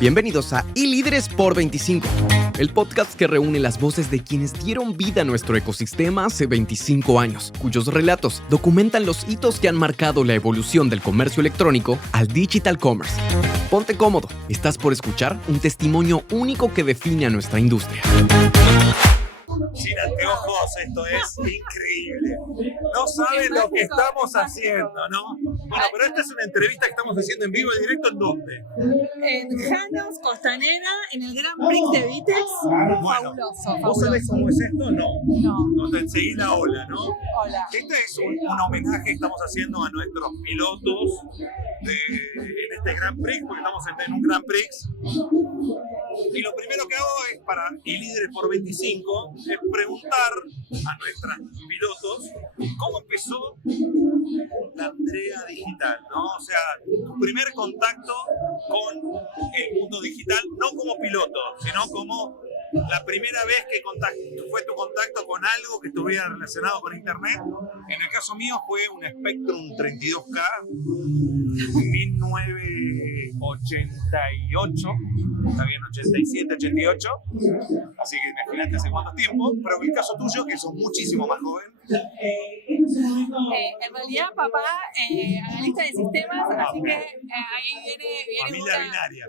Bienvenidos a iLíderes por 25, el podcast que reúne las voces de quienes dieron vida a nuestro ecosistema hace 25 años, cuyos relatos documentan los hitos que han marcado la evolución del comercio electrónico al digital commerce. Ponte cómodo, estás por escuchar un testimonio único que define a nuestra industria. Sin anteojos, esto es increíble. No saben lo que estamos haciendo, ¿no? Bueno, pero esta es una entrevista que estamos haciendo en vivo y directo. ¿En dónde? En Janos, Costanera, en el Gran Prix de Vitex. Bueno, Fabuloso. ¿vos sabés cómo es esto? No. No. No te seguí la ola, ¿no? Hola. Este es un homenaje que estamos haciendo a nuestros pilotos en este Gran Prix, porque estamos en un Gran Prix. Y lo primero que hago es, para iLíderes por 25, es preguntar a nuestros pilotos cómo empezó la Andrea digital, ¿no? O sea, tu primer contacto con el mundo digital, no como piloto, sino como la primera vez que fue tu contacto con algo que estuviera relacionado con internet. En el caso mío fue un Spectrum 32K 1988, está bien, 87, 88, así que imagínate hace cuánto tiempo, pero en el caso tuyo, que sos muchísimo más joven. En realidad, papá, analista de sistemas, así que ahí viene familia binaria.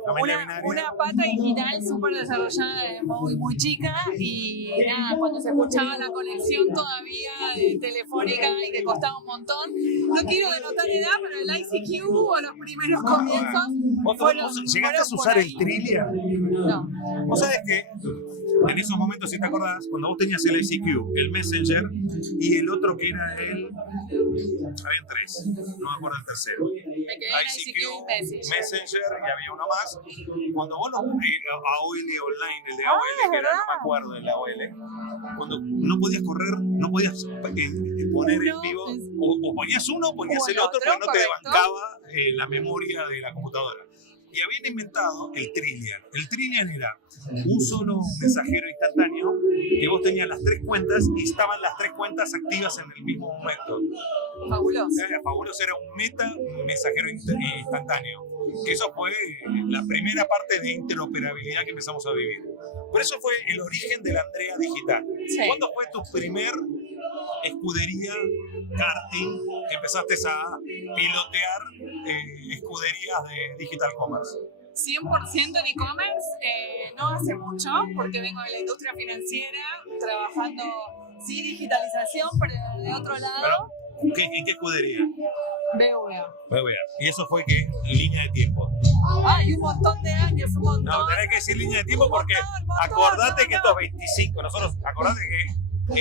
una pata digital súper desarrollada desde muy chica, y nada, cuando se escuchaba la conexión todavía de telefónica y que costaba un montón. No quiero denotar edad, pero el ICQ o los primeros comienzos. ¿Vos llegaste a usar el Trillian? No. Vos sabés que en esos momentos, si te acordás, cuando vos tenías el ICQ, el Messenger y el otro que era habían tres, no me acuerdo el tercero. Me quedé en ICQ, Messenger y había uno más. Cuando vos AOL Online, el de AOL, que era, no me acuerdo del AOL, cuando no podías correr, no podías poner en vivo, o ponías uno o ponías el otro, pero no te bancaba la memoria de la computadora. Y habían inventado el Trillian. El Trillian era un solo mensajero instantáneo que vos tenías las tres cuentas y estaban las tres cuentas activas en el mismo momento. Fabuloso. Era fabuloso, era un meta mensajero instantáneo. Que eso fue la primera parte de interoperabilidad que empezamos a vivir. Pero eso fue el origen de la Andrea digital. Sí. ¿Cuándo fue tu primer escudería karting que empezaste a pilotear escuderías de digital commerce? 100% en e-commerce, no hace mucho, porque vengo de la industria financiera, trabajando sí digitalización, pero de otro lado. ¿En qué escudería? BVA. ¿Y eso fue qué? Línea de tiempo. Ay, un montón de años, un montón. No, tenés que decir línea de tiempo porque acordate que estos 25, acordate que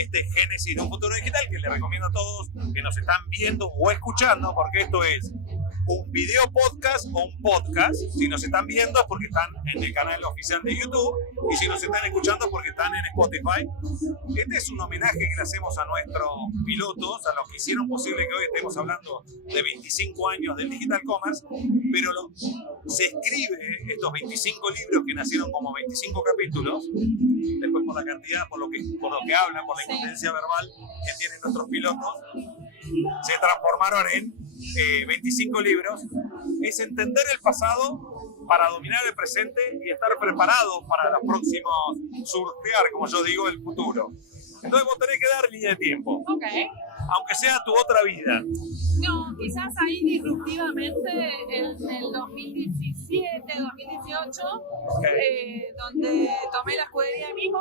este es Génesis de un futuro digital, que les recomiendo a todos que nos están viendo o escuchando, porque esto es un video podcast o un podcast. Si nos están viendo es porque están en el canal oficial de YouTube, y si nos están escuchando es porque están en Spotify. Este es un homenaje que le hacemos a nuestros pilotos, a los que hicieron posible que hoy estemos hablando de 25 años del digital commerce, pero se escribe estos 25 libros que nacieron como 25 capítulos, después por la cantidad, por lo que hablan, por la incontinencia verbal que tienen nuestros pilotos, se transformaron en 25 libros. Es entender el pasado para dominar el presente y estar preparados para los próximos surfear, como yo digo, el futuro. Entonces vos tenés que dar línea de tiempo. Ok. Aunque sea tu otra vida. No, quizás ahí disruptivamente en el 2017, 2018, donde tomé la escudería mismo,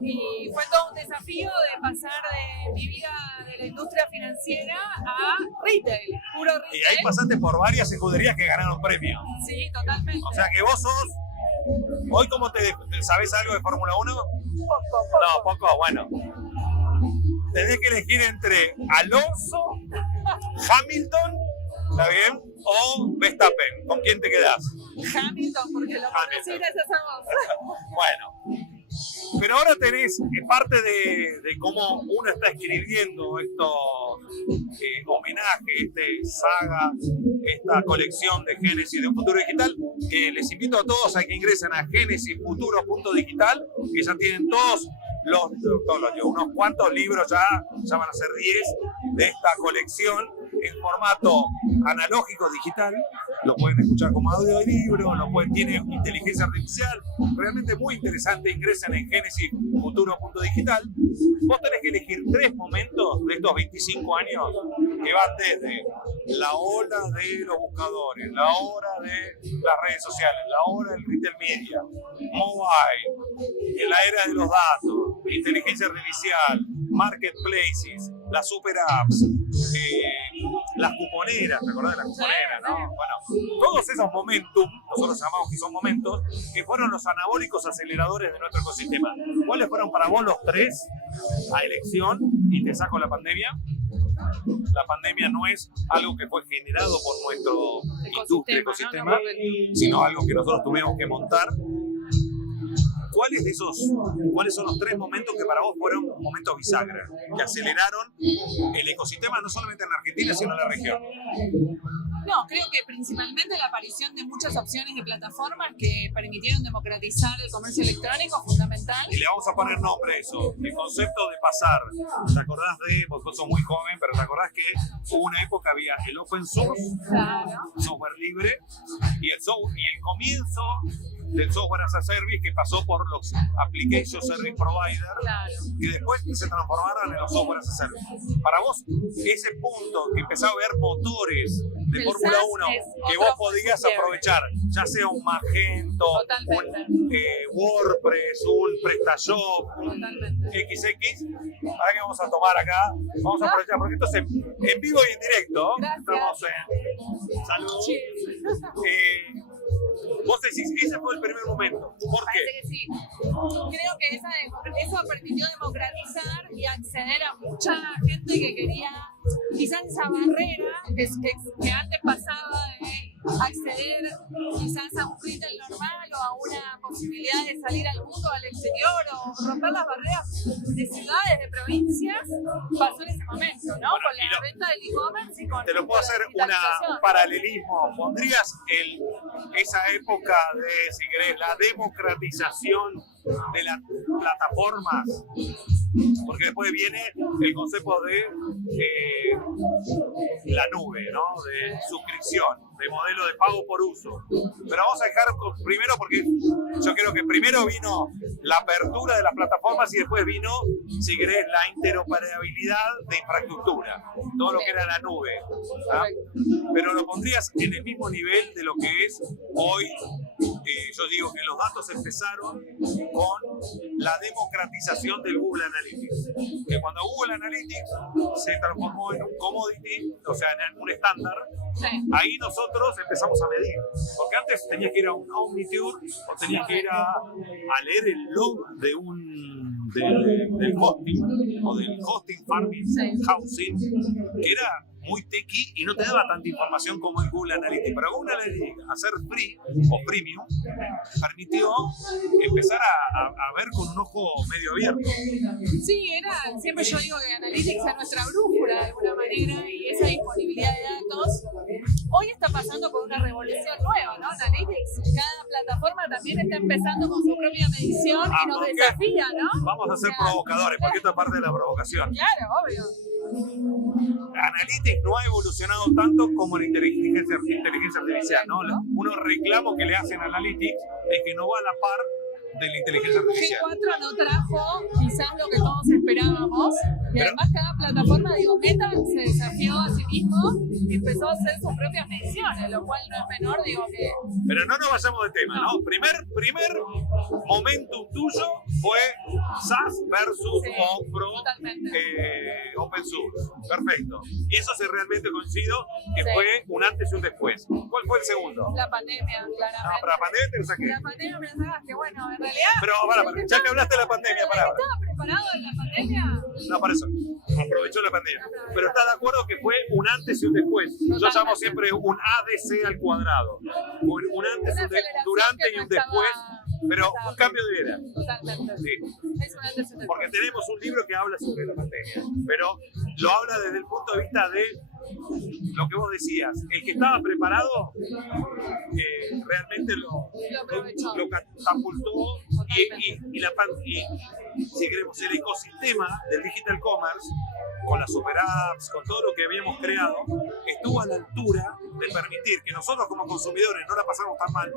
y fue todo un desafío de pasar de mi vida de la industria financiera a retail, puro retail. Y ahí pasaste por varias escuderías que ganaron premios. Sí, totalmente. O sea que vos sos... ¿Hoy cómo sabés algo de Fórmula 1? Poco. No, poco, bueno. Tenés que elegir entre Alonso, Hamilton, ¿está bien? O Verstappen. ¿Con quién te quedás? Hamilton, porque lo conocí gracias a vos. Bueno, pero ahora tenés parte de cómo uno está escribiendo estos homenajes, saga, esta colección de Génesis de un futuro digital, que les invito a todos a que ingresen a genesisfuturo.digital, que ya tienen todos unos cuantos libros, ya van a ser 10 de esta colección en formato analógico digital, lo pueden escuchar como audiolibro, tiene inteligencia artificial, realmente muy interesante. Ingresen en genesisfuturo.digital. Vos tenés que elegir 3 momentos de estos 25 años que van desde la ola de los buscadores, la hora de las redes sociales, la hora del retail media, mobile, en la era de los datos, inteligencia artificial, marketplaces, las super apps, las cuponeras, ¿te acordás de las cuponeras, no? Bueno, todos esos momentum, nosotros llamamos que son momentos, que fueron los anabólicos aceleradores de nuestro ecosistema. ¿Cuáles fueron para vos los 3 a elección? Y te saco la pandemia. La pandemia no es algo que fue generado por nuestro ecosistema, ¿no? Sino algo que nosotros tuvimos que montar. ¿Cuáles son los 3 momentos que para vos fueron momentos bisagra, que aceleraron el ecosistema no solamente en la Argentina, sino en la región? No, creo que principalmente la aparición de muchas opciones de plataformas que permitieron democratizar el comercio electrónico, fundamental. Y le vamos a poner nombre a eso, el concepto de pasar. ¿Te acordás vos sos muy joven, pero te acordás que hubo una época había el open source, claro, software libre, y el comienzo del software as a service que pasó por los application service provider, claro, que después se transformaron en los software as a service. Para vos, ese punto que empezaba a ver motores de Fórmula 1 que vos podías aprovechar, ya sea un Magento, un WordPress, un PrestaShop, un XX. Ahora que vamos a tomar acá, vamos a aprovechar, porque esto es en vivo y en directo. Gracias. Estamos en salud. Vos decís, ese fue el primer momento. ¿Por qué? Parece que sí. Creo que eso permitió democratizar y acceder a mucha gente que quería, quizás esa barrera que antes pasaba de acceder quizás a un retail normal o a una posibilidad de salir al mundo, al exterior, o romper las barreras de ciudades, de provincias, pasó en ese momento, ¿no? Bueno, con la venta del e-commerce y con te lo puedo hacer un paralelismo. ¿Pondrías esa época de, si querés, la democratización de las plataformas? Porque después viene el concepto de la nube, ¿no? De suscripción, de modelo de pago por uso. Pero vamos a dejar primero, porque yo creo que primero vino la apertura de las plataformas y después vino, si querés, la interoperabilidad de infraestructura, todo lo que era la nube, ¿tá? Pero lo pondrías en el mismo nivel de lo que es hoy. Yo digo que los datos empezaron con la democratización del Google Analytics, que cuando Google Analytics se transformó en un commodity, o sea, en un estándar, ahí nosotros empezamos a medir, porque antes tenías que ir a un Omnitour o tenías que ir a leer el log de del hosting o del hosting farming housing, que era muy techy y no te daba tanta información como el Google Analytics. Pero Google Analytics, hacer free o premium, permitió empezar a ver con un ojo medio abierto. Sí, siempre yo digo que Analytics es nuestra brújula de alguna manera, y esa disponibilidad de datos hoy está pasando por una revolución nueva, ¿no? Analytics, cada plataforma también está empezando con su propia medición y nos desafía, ¿no? Vamos a ser provocadores, porque esto es parte de la provocación. Claro, obvio. Analytics no ha evolucionado tanto como la inteligencia artificial, ¿no? Unos reclamos que le hacen a Analytics es que no va a la par de la inteligencia artificial. G4 no trajo quizás lo que todos esperábamos, y además cada plataforma, Meta se desafió a sí mismo y empezó a hacer sus propias mediciones, lo cual no es menor, que... Pero no nos vayamos de tema, ¿no? Primer momentum tuyo fue SaaS versus Open Source. Perfecto. Y eso sí realmente coincido que fue un antes y un después. ¿Cuál fue el segundo? La pandemia, claramente. No, pero la pandemia te lo saqué. La pandemia me lo sacaste, bueno, en realidad... Pero ya que hablaste de la pandemia, ¿Estaba preparado en la pandemia? No, para eso. Aprovechó la pandemia. Pero ¿estás de acuerdo que fue un antes y un después? Yo llamo siempre un ADC al cuadrado. Un antes, durante y un después. Pero un cambio de era. Totalmente. Sí. Es un antes y un después. Porque tenemos un libro que habla sobre la pandemia, pero lo habla desde el punto de vista de lo que vos decías. El que estaba preparado realmente lo catapultó y si queremos, el ecosistema del digital commerce, con las super apps, con todo lo que habíamos creado, estuvo a la altura de permitir que nosotros como consumidores no la pasáramos tan mal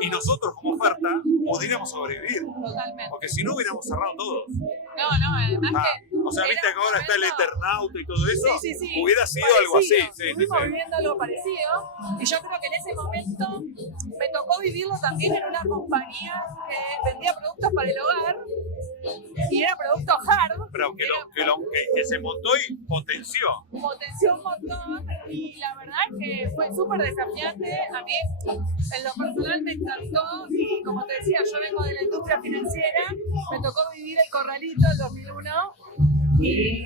y nosotros como oferta pudiéramos sobrevivir. Totalmente. Porque si no hubiéramos cerrado todos. No, además que... O sea, viste que ahora está el Eternauta y todo eso, sí. hubiera sido Parecido. algo así. Estuvimos viviendo algo parecido y yo creo que en ese momento me tocó vivirlo también en una compañía que vendía productos para el hogar y era producto hard. Pero que se montó y potenció. Potenció un montón y la verdad es que fue súper desafiante. A mí en lo personal me encantó y como te decía, yo vengo de la industria financiera, me tocó vivir el corralito en 2001 y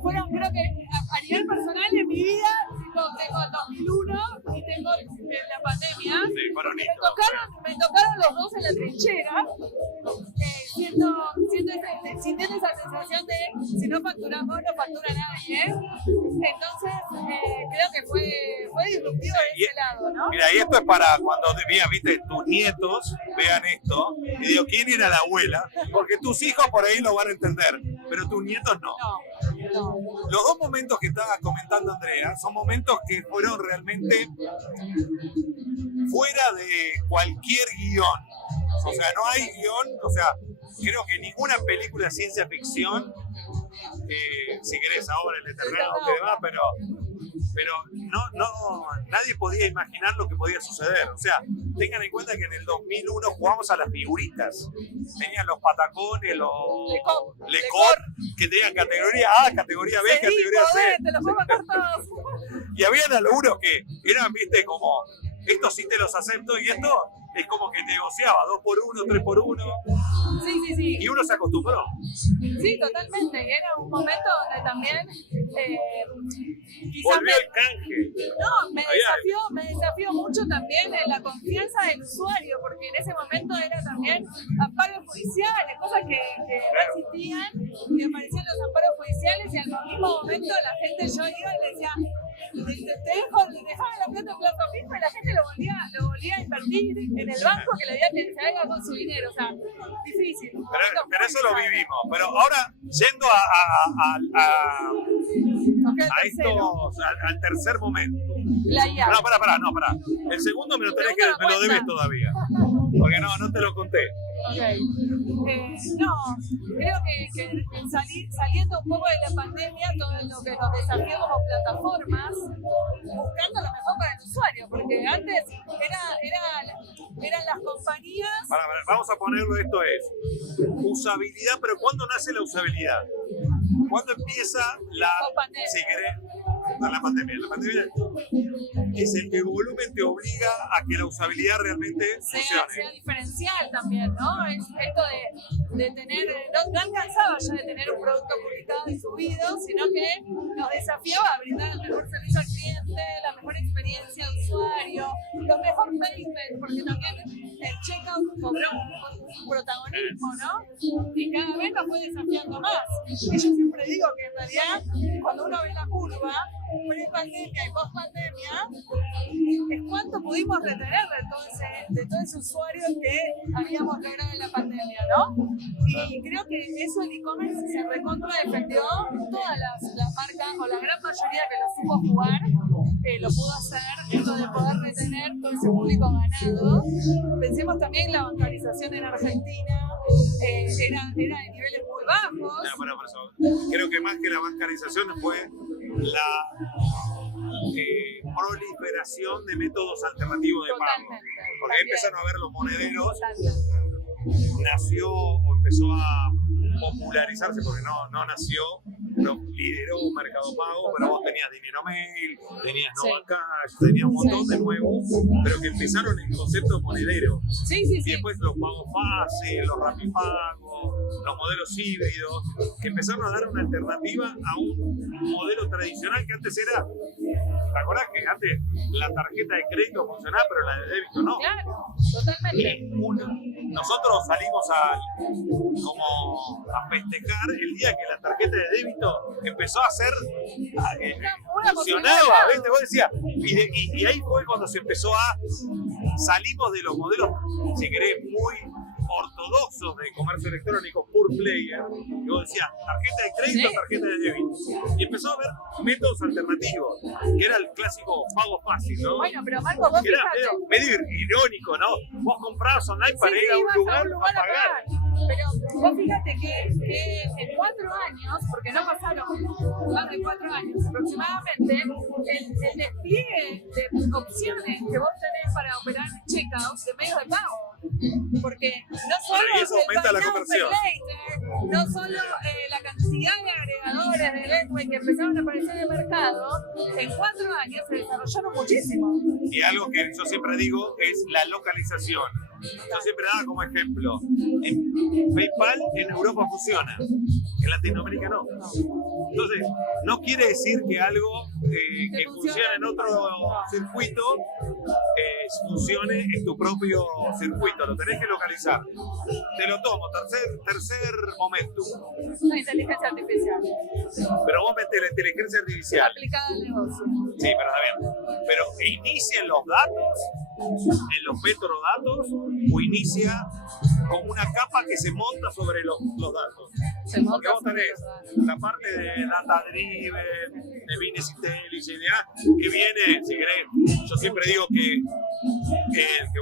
fueron, creo que a nivel personal en mi vida tengo el 2001 y tengo la pandemia. Sí, fueron me tocaron los dos en la trinchera, sintiendo esa sensación de si no facturas vos, no factura nadie. Entonces, creo que fue disruptivo de ese lado, ¿no? Mira, y esto es para cuando viste, tus nietos vean esto y digo, ¿quién era la abuela? Porque tus hijos por ahí lo van a entender, pero tus nietos no. No. Los dos momentos que estaba comentando Andrea son momentos que fueron realmente fuera de cualquier guión. O sea, no hay guión, o sea, creo que ninguna película de ciencia ficción, si querés ahora el Eternauta y demás, pero nadie podía imaginar lo que podía suceder. O sea, tengan en cuenta que en el 2001 jugamos a las figuritas. Tenían los patacones, los Lecor, que tenían categoría A, categoría B, categoría C. Te los puedo matar todos. Y habían algunos que eran, viste, como, estos sí te los acepto y esto es como que negociaba 2x1, 3x1. Sí. Y uno se acostumbró. Sí, totalmente. Y era un momento donde también volvió el canje. No, me desafió mucho también en la confianza del usuario, porque en ese momento era también amparos judiciales, cosas que no existían, y aparecían los amparos judiciales y al mismo momento la gente, yo iba y le decía, dejaba la plata en plazo fijo y la gente lo volvía a invertir en el banco que le había que se haga con su dinero. O sea, difícil. Pero eso lo vivimos. Pero ahora, yendo al tercer momento. La IA. No, pará. El segundo me lo debes todavía. Porque no te lo conté. Okay. No, creo que saliendo un poco de la pandemia, todo lo que nos desafió como plataformas, buscando lo mejor para el usuario, porque antes eran las compañías. Vamos a ponerlo, esto es usabilidad, pero ¿cuándo nace la usabilidad? ¿Cuándo empieza la pandemia? La pandemia es el que el volumen te obliga a que la usabilidad realmente funcione. Sea diferencial también, ¿no? Es esto de tener, no alcanzaba ya de tener un producto publicado y subido, sino que nos desafiaba a brindar el mejor servicio al cliente, la mejor experiencia de usuario, los mejor payment, porque también el checkout cobró un protagonismo, ¿no? Y cada vez nos fue desafiando más. Y yo siempre digo que en realidad, cuando uno ve la curva, pre-pandemia y post-pandemia, es cuánto pudimos retener de todo ese usuario que habíamos logrado en la pandemia, ¿no? Y creo que eso el e-commerce se recontra defendió, todas las marcas, o la gran mayoría que lo supo jugar, lo pudo hacer, esto de poder retener todo ese público ganado. Pensemos también la bancarización en Argentina, era de niveles muy bajos. Por eso, creo que más que la bancarización fue la proliferación de métodos alternativos de pago. Porque empezaron a ver los monederos, nació o empezó a popularizarse, porque no nació, no lideró Mercado Pago, pero vos tenías Dinero Mail, tenías Novacash, tenías un montón de nuevos, pero que empezaron en concepto monedero. Y después los pagos fáciles, los rapipagos, los modelos híbridos, que empezaron a dar una alternativa a un modelo tradicional que antes era, ¿te acordás que antes la tarjeta de crédito funcionaba, pero la de débito no? Claro, totalmente. Nosotros salimos como a festejar el día que la tarjeta de débito empezó a ser funcionaba, ¿viste? Vos decías, y ahí fue cuando se empezó salimos de los modelos, si querés, muy ortodoxos de comercio electrónico, pure player, y vos decías, tarjeta de crédito, tarjeta de débito. Y empezó a haber métodos alternativos, que era el clásico pago fácil, ¿no? Bueno, pero Marco, vos era fíjate. medio irónico, ¿no? Vos comprabas online para ir a un lugar a pagar. Pero vos fíjate que en 4 años, porque no pasaron más de 4 años aproximadamente, el despliegue de opciones que vos tenés para operar checkouts de medios de pago. Porque no solo y eso aumenta la conversión. no solo la cantidad de agregadores de gateway que empezaron a aparecer en el mercado, en 4 años se desarrollaron muchísimo. Y algo que yo siempre digo es la localización. Yo siempre daba como ejemplo, PayPal en Europa funciona, en Latinoamérica no. Entonces, no quiere decir que algo que funciona en otro circuito funcione en tu propio circuito, lo tenés que localizar. Te lo tomo, tercer momentum. La inteligencia artificial. Pero vos metés la inteligencia artificial. Aplicada al negocio. Sí, pero está bien. Pero inicia en los datos, en los petrodatos, o inicia como una capa que se monta sobre los datos. Porque vos tenés la parte de data driven, de business intelligence, que viene, si querés, yo siempre digo que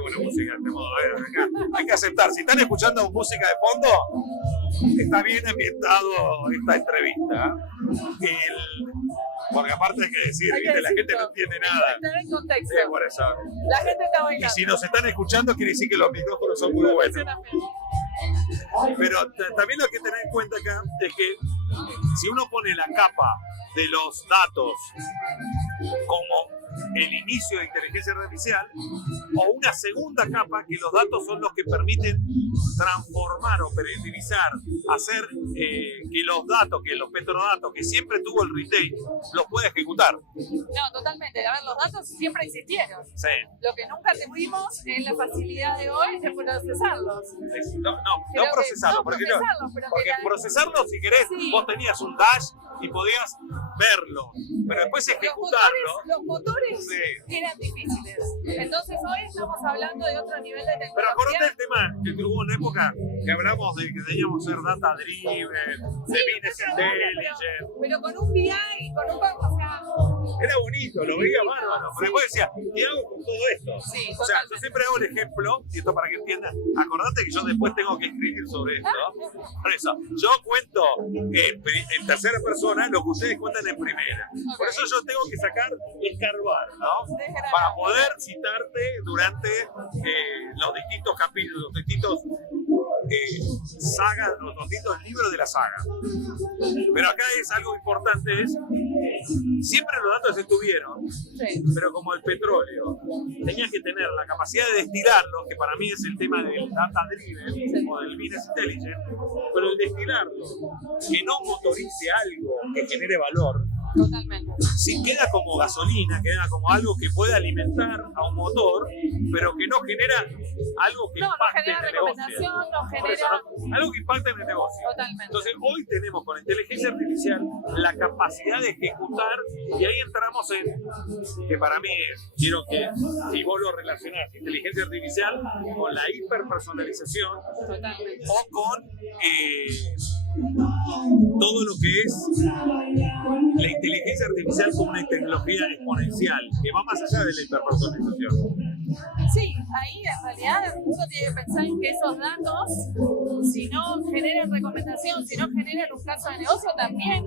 buena música, de modo, acá hay que aceptar. Si están escuchando música de fondo, está bien ambientado esta entrevista. Porque aparte hay que decir, ¿viste? La gente no entiende nada. Está en contexto. Sí, por eso. La gente está bailando. Y si nos están escuchando, quiere decir que los micrófonos son muy buenos. Pero también lo que tener en cuenta acá es que si uno pone la capa de los datos como el inicio de inteligencia artificial, o una segunda capa que los datos son los que permiten transformar, operativizar, hacer que los datos, que los petrodatos que siempre tuvo el retail, los pueda ejecutar. No, totalmente. A ver, los datos siempre existieron. Sí. Lo que nunca tuvimos es la facilidad de hoy de procesarlos. No procesarlos, porque procesarlos, si querés, sí. Vos tenías un dash y podías verlo, pero después ejecutarlo. Los motores sí. Eran difíciles. Entonces hoy estamos hablando de otro nivel de tecnología. Pero acordate el tema que hubo una época que hablamos de que teníamos que ser data driven, de business intelligence. Pero con un BI, con un banco, era bonito, lo veía bárbaro. Pero después decía, ¿qué hago con todo esto? Sí, o sea, yo siempre hago el ejemplo, y esto para que entiendan, acordate que yo después tengo que escribir sobre esto. Por eso, yo cuento en tercera persona lo que ustedes cuentan en primera. Okay. Por eso yo tengo que escarbar, ¿no? Para poder citarte durante los distintos capítulos, los distintos sagas, los distintos libros de la saga. Pero acá es algo importante, es siempre los datos estuvieron, sí. Pero como el petróleo, tenías que tener la capacidad de destilarlo, que para mí es el tema del data driven, sí. O del business intelligence, pero el destilarlo, que no motorice algo que genere valor. Totalmente. Sí, queda como gasolina, queda como algo que puede alimentar a un motor, pero que no genera algo que impacte en el negocio. Algo que impacte en el negocio. Totalmente. Entonces, hoy tenemos con la inteligencia artificial la capacidad de ejecutar, y ahí entramos en, que para mí es, quiero que, si vos lo relacionás, inteligencia artificial con la hiperpersonalización. Totalmente. O con todo lo que es la inteligencia artificial como una tecnología exponencial que va más allá de la hiperpersonalización. Sí, ahí en realidad uno tiene que pensar en que esos datos, si no generan recomendación, si no generan un caso de negocio, también,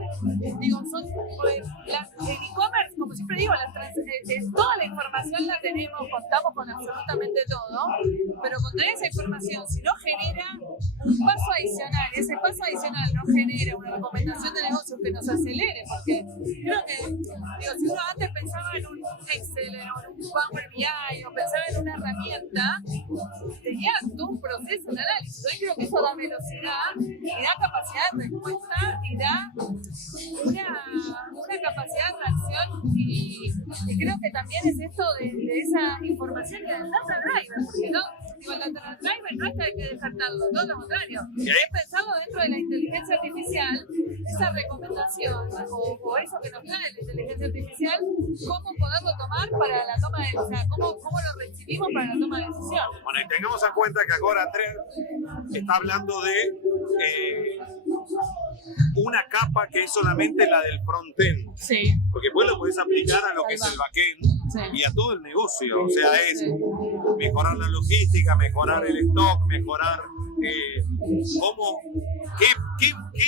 digo, son en e-commerce, como siempre digo, toda la información la tenemos, contamos con absolutamente todo, pero con toda esa información, si no genera un paso adicional, ese paso adicional no genera una recomendación de negocios que nos acelere, porque creo que, digo, si uno antes pensaba en un Excel, en un Power BI, o pensaba en una herramienta, tenía todo un proceso de análisis. Hoy creo que eso da velocidad y da capacidad de respuesta y da una capacidad de reacción, y creo que también es esto de esa información del data driver, porque no, digo, Lateral Driver no es que hay que descartarlo, todo lo contrario. Es pensado dentro de la inteligencia artificial, esa recomendación o eso que nos trae la inteligencia artificial, cómo poderlo tomar para la toma de decisión, cómo lo recibimos para la toma de decisión. Bueno, y tengamos en cuenta que ahora Andrea está hablando de una capa que es solamente la del frontend. Sí. Porque después lo podés aplicar a lo que es el backend y a todo el negocio. O sea, es mejorar la logística, mejorar el stock, mejorar cómo...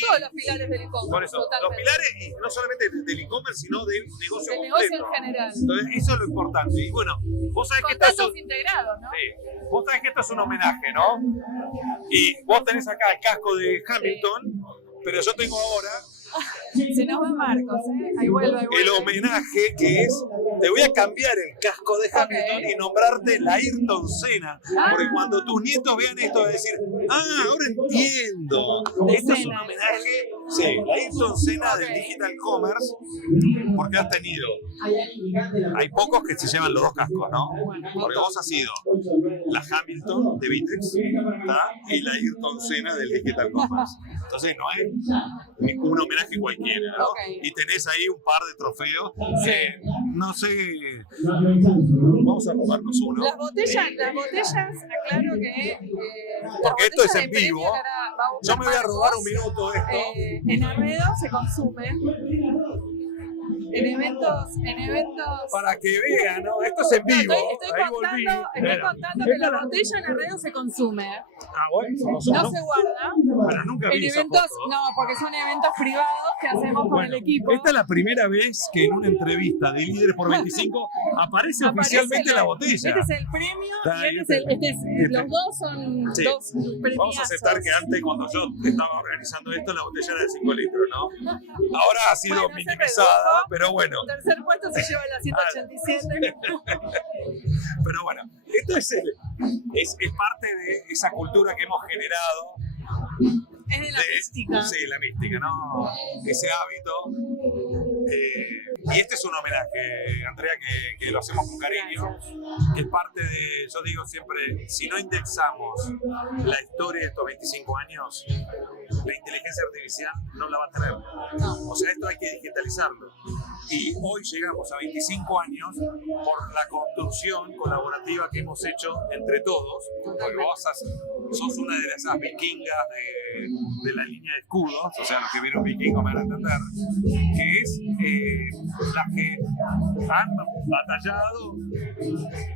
Todos los pilares del e-commerce. Por eso, los pilares, y no solamente del e-commerce, sino del negocio completo. completo. En general. Entonces, eso es lo importante. Y bueno, vos sabés que datos integrados, ¿no? vos sabés que esto es un homenaje, ¿no? Y vos tenés acá el casco de Hamilton, pero yo tengo ahora Se nos va Marcos, Ahí vuelve. el homenaje que es, te voy a cambiar el casco de Hamilton y nombrarte la Ayrton Senna, porque cuando tus nietos vean esto van a decir, ahora entiendo, esto es un homenaje, la Ayrton Senna del Digital Commerce, porque has tenido, hay pocos que se llevan los dos cascos, ¿no? Porque vos has sido la Hamilton de Vitex, ¿tá? Y la Ayrton Senna del Digital Commerce. Entonces no es un homenaje cualquiera, ¿no? Y tenés ahí un par de trofeos. No sé, vamos a robarnos uno. Las botellas, aclaro que... porque esto es en vivo. Yo me voy a robar un minuto de esto. En Arredo se consume. En eventos... Para que vean, ¿no? Esto es en vivo. Estoy contando que la botella en Arredo se consume. Bueno, no se guarda. Pero nunca vi en eventos, no, porque son eventos privados que hacemos con el equipo. Esta es la primera vez que en una entrevista de Líderes por 25 aparece oficialmente la botella. Este es el premio y los dos son dos premios. Vamos a aceptar que antes, cuando yo estaba organizando esto, la botella era de 5 litros, ¿no? Ahora ha sido minimizada, pero bueno. El tercer puesto se lleva la 187. Pero bueno, esto es parte de esa cultura que hemos generado. Es de la mística. Sí, la mística, ¿no? Ese hábito. Y este es un homenaje, Andrea, que lo hacemos con cariño, que es parte de, yo digo siempre, si no indexamos la historia de estos 25 años, la inteligencia artificial no la va a tener. O sea, esto hay que digitalizarlo. Y hoy llegamos a 25 años por la construcción colaborativa que hemos hecho entre todos, porque vos sos una de esas vikingas de la línea de escudos, o sea, los que vieron vikingos me van a entender, que es las que han batallado,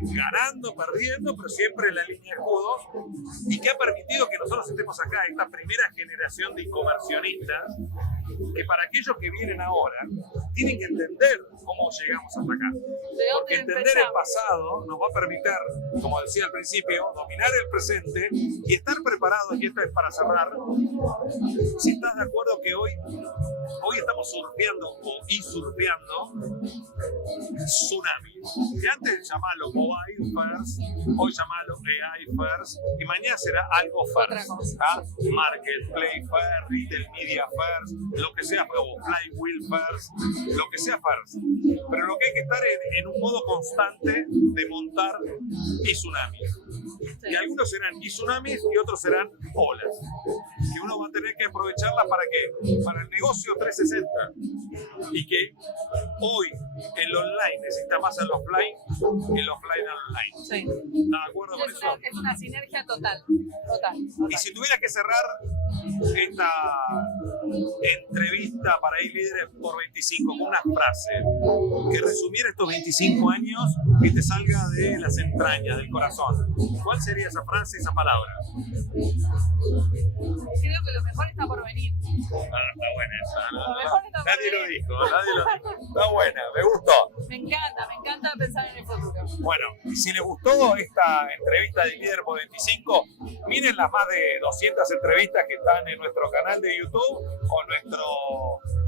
ganando, perdiendo, pero siempre en la línea de escudos, y que ha permitido que nosotros estemos acá, esta primera generación de incomercionistas, que para aquellos que vienen ahora, tienen que entender cómo llegamos hasta acá. Porque entender el pasado nos va a permitir, como decía al principio, dominar el presente y estar preparados, y esto es para cerrar, si estás de acuerdo que hoy estamos surfeando y surfeando tsunamis, que antes llamarlo mobile first, hoy llamarlo AI first, y mañana será algo first, marketplace first, retail media first, lo que sea, o flywheel first, lo que sea first, pero lo que hay que estar en un modo constante de montar tsunamis. Y algunos serán tsunamis y otros serán olas, que uno va a tener que aprovecharlas para ¿qué? Para el negocio 360, y que hoy el online necesita más el offline que el offline al online. Sí. ¿Estás de acuerdo con eso? Es una sinergia total. Y si tuviera que cerrar esta entrevista para líderes por 25 con una frase que resumiera estos 25 años, que te salga de las entrañas, del corazón, ¿cuál sería esa frase, esa palabra? Creo que lo mejor está por venir. Está buena esa, ¿no? Lo mejor está por Nadie lo venir. dijo. Está buena, me gustó. Me encanta pensar en el futuro. Bueno, y si les gustó esta entrevista de Líder por 25, miren las más de 200 entrevistas que están en nuestro canal de YouTube o nuestro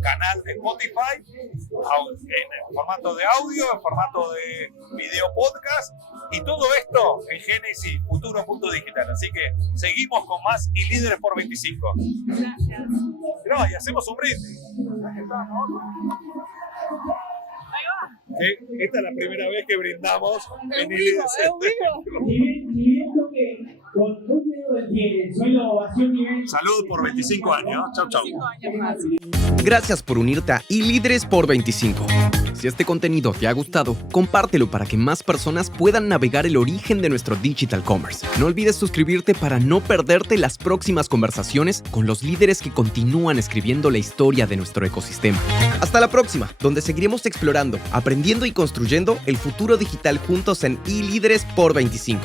canal de Spotify, en formato de audio, en formato de video podcast, y todo esto en Génesis Futuro.digital. Así que seguimos con más y Líderes por 25. Gracias. No, y hacemos un brindis. Ahí va. Esta es la primera vez que brindamos En vivo. Salud por 25 años. Chau, chau. 5 años más. Gracias por unirte a iLíderes por 25. Si este contenido te ha gustado, compártelo para que más personas puedan navegar el origen de nuestro digital commerce. No olvides suscribirte para no perderte las próximas conversaciones con los líderes que continúan escribiendo la historia de nuestro ecosistema. Hasta la próxima, donde seguiremos explorando, aprendiendo y construyendo el futuro digital juntos en iLíderes por 25.